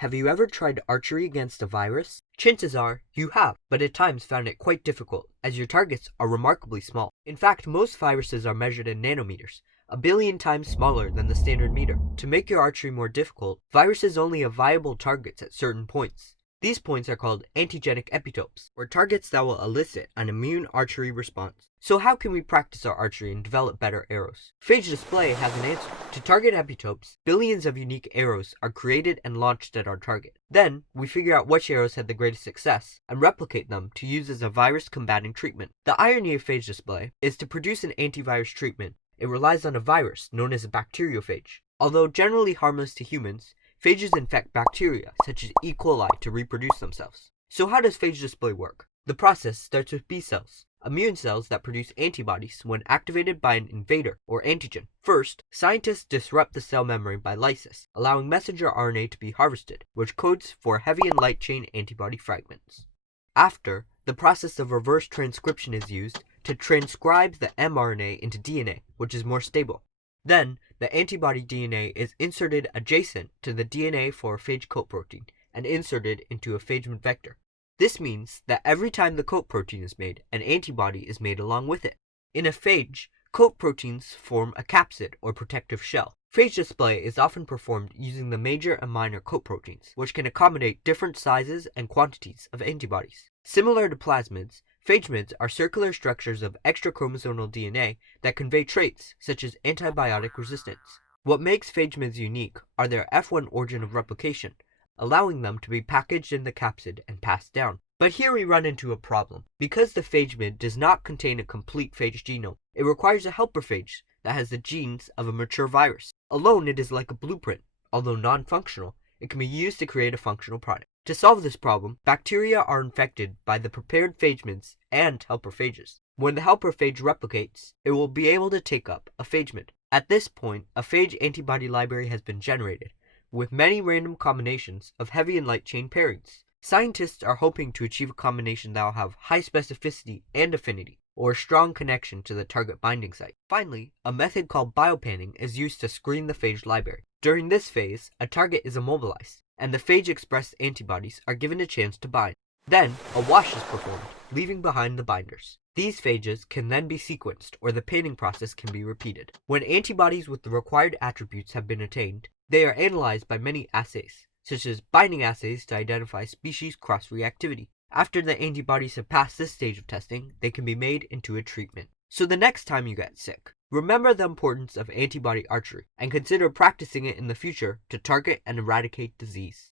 Have you ever tried archery against a virus? Chances are you have, but at times found it quite difficult, as your targets are remarkably small. In fact, most viruses are measured in nanometers, a billion times smaller than the standard meter. To make your archery more difficult, viruses only have viable targets at certain points. These points are called antigenic epitopes, or targets that will elicit an immune archery response. So how can we practice our archery and develop better arrows? Phage display has an answer. To target epitopes, billions of unique arrows are created and launched at our target. Then, we figure out which arrows had the greatest success, and replicate them to use as a virus-combating treatment. The irony of phage display is to produce an antivirus treatment, it relies on a virus known as a bacteriophage. Although generally harmless to humans, phages infect bacteria, such as E. coli, to reproduce themselves. So how does phage display work? The process starts with B cells, immune cells that produce antibodies when activated by an invader, or antigen. First, scientists disrupt the cell membrane by lysis, allowing messenger RNA to be harvested, which codes for heavy and light chain antibody fragments. After, the process of reverse transcription is used to transcribe the mRNA into DNA, which is more stable. Then, the antibody DNA is inserted adjacent to the DNA for a phage coat protein and inserted into a phage vector. This means that every time the coat protein is made, an antibody is made along with it. In a phage, coat proteins form a capsid or protective shell. Phage display is often performed using the major and minor coat proteins, which can accommodate different sizes and quantities of antibodies. Similar to plasmids, phagemids are circular structures of extrachromosomal DNA that convey traits such as antibiotic resistance. What makes phagemids unique are their F1 origin of replication, allowing them to be packaged in the capsid and passed down. But here we run into a problem. Because the phagemid does not contain a complete phage genome, it requires a helper phage that has the genes of a mature virus. Alone, it is like a blueprint. Although non-functional, it can be used to create a functional product. To solve this problem, bacteria are infected by the prepared phagemids and helper phages. When the helper phage replicates, it will be able to take up a phagemid. At this point, a phage antibody library has been generated, with many random combinations of heavy and light chain pairings. Scientists are hoping to achieve a combination that will have high specificity and affinity, or a strong connection to the target binding site. Finally, a method called biopanning is used to screen the phage library. During this phase, a target is immobilized, and the phage-expressed antibodies are given a chance to bind. Then, a wash is performed, leaving behind the binders. These phages can then be sequenced, or the panning process can be repeated. When antibodies with the required attributes have been attained, they are analyzed by many assays, such as binding assays to identify species cross-reactivity. After the antibodies have passed this stage of testing, they can be made into a treatment. So the next time you get sick, remember the importance of antibody archery and consider practicing it in the future to target and eradicate disease.